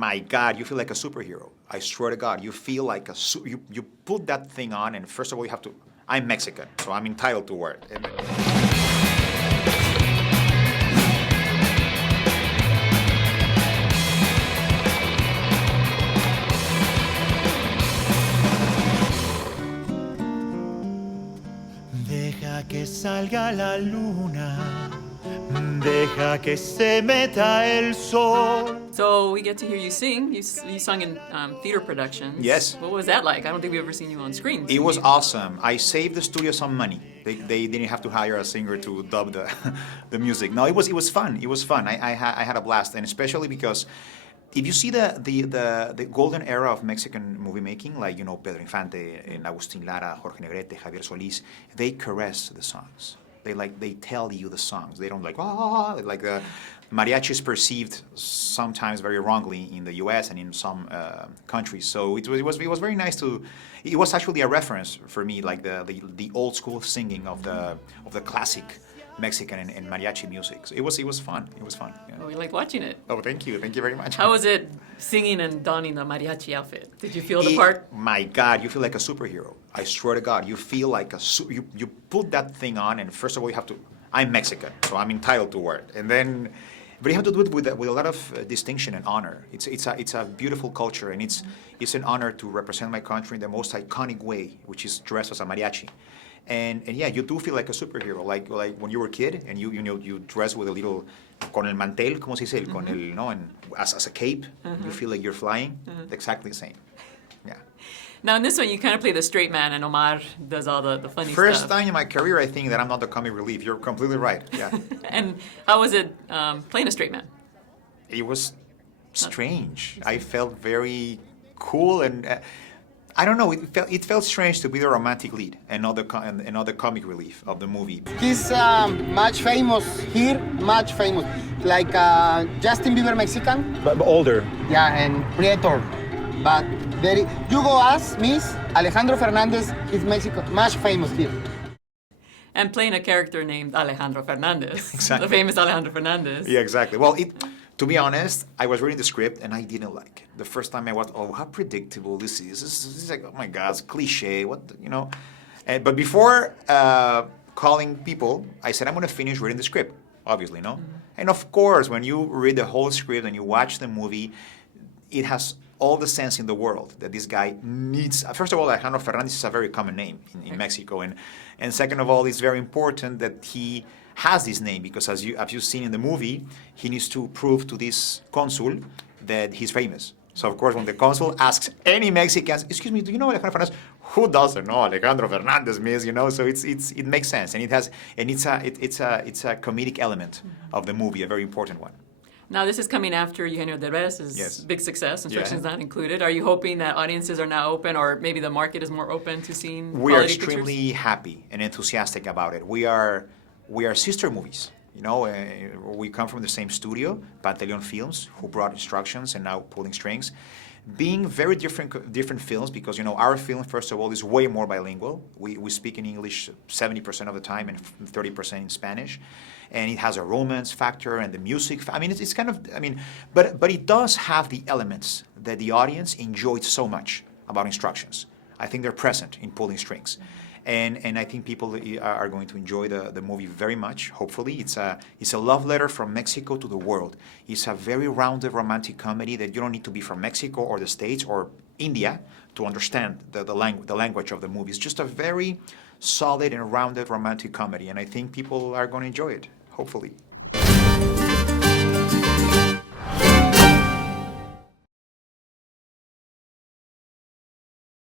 my God, you feel like a superhero. I swear to God, you feel like you put that thing on, and first of all, you have to. I'm Mexican, so I'm entitled to wear it. Deja que salga la luna, deja que se meta el sol. So we get to hear you sing. You sung in theater productions. Yes. What was that like? I don't think we've ever seen you on screen. It was awesome. I saved the studio some money. They didn't have to hire a singer to dub the music. No, it was fun. It was fun. I had a blast, and especially because if you see the golden era of Mexican movie making, like Pedro Infante, and Agustin Lara, Jorge Negrete, Javier Solís, they caress the songs. They tell you the songs. They don't like the mariachi is perceived sometimes very wrongly in the U.S. and in some countries. So it was very nice to. It was actually a reference for me, like the old school singing of the classic Mexican and mariachi music. So it was fun. It was fun. Yeah. Oh, we liked watching it. Oh, thank you very much. How was it singing and donning the mariachi outfit? Did you feel the part? My God, you feel like a superhero. I swear to God, you feel like you put that thing on, and first of all, you have to. I'm Mexican, so I'm entitled to wear it, and then. But you have to do it with a lot of distinction and honor. It's a beautiful culture, and it's an honor to represent my country in the most iconic way, which is dressed as a mariachi. And yeah, you do feel like a superhero, like when you were a kid and you dress with a little con el mantel, ¿cómo se dice? Con el and as a cape, you feel like you're flying. Exactly the same. Yeah. Now in this one, you kind of play the straight man, and Omar does all the funny First stuff. time in my career, I think that I'm not the comic relief. You're completely right. Yeah. And how was it playing a straight man? It was strange. I felt very cool and. I don't know. It felt strange to be the romantic lead and not the comic relief of the movie. He's much famous here, much famous, like Justin Bieber Mexican. But older. Yeah, and Prietor. But you go ask Miss Alejandro Fernandez is Mexico, much famous here. And playing a character named Alejandro Fernandez, Exactly. the famous Alejandro Fernandez. Yeah, exactly. Well, to be honest, I was reading the script and I didn't like it. The first time I watched, how predictable this is. This is like, oh my God, it's cliche. But before calling people, I said I'm going to finish reading the script. Obviously, no. And of course, when you read the whole script and you watch the movie, it has all the sense in the world that this guy needs. First of all, Alejandro Fernandez is a very common name in Mexico, and second of all, it's very important that he has this name because as you've seen in the movie, he needs to prove to this consul that he's famous. So of course, when the consul asks any Mexicans, "Excuse me, do you know Alejandro Fernandez?" Who doesn't know Alejandro Fernandez means? So it makes sense, and it's a comedic element of the movie, a very important one. Now this is coming after Eugenio Derbez's big success, Instructions Not Included. Are you hoping that audiences are now open, or maybe the market is more open to seeing We are quality extremely pictures? happy and enthusiastic about it. We are sister movies. We come from the same studio, Pantaleon Films, who brought Instructions and now Pulling Strings. Being very different films because, our film, first of all, is way more bilingual. We speak in English 70% of the time and 30% in Spanish. And it has a romance factor and the music. It's kind of, but it does have the elements that the audience enjoyed so much about Instructions. I think they're present in Pulling Strings. And I think people are going to enjoy the movie very much, hopefully. It's a love letter from Mexico to the world. It's a very rounded romantic comedy that you don't need to be from Mexico or the States or India to understand the language of the movie. It's just a very solid and rounded romantic comedy, and I think people are going to enjoy it, hopefully.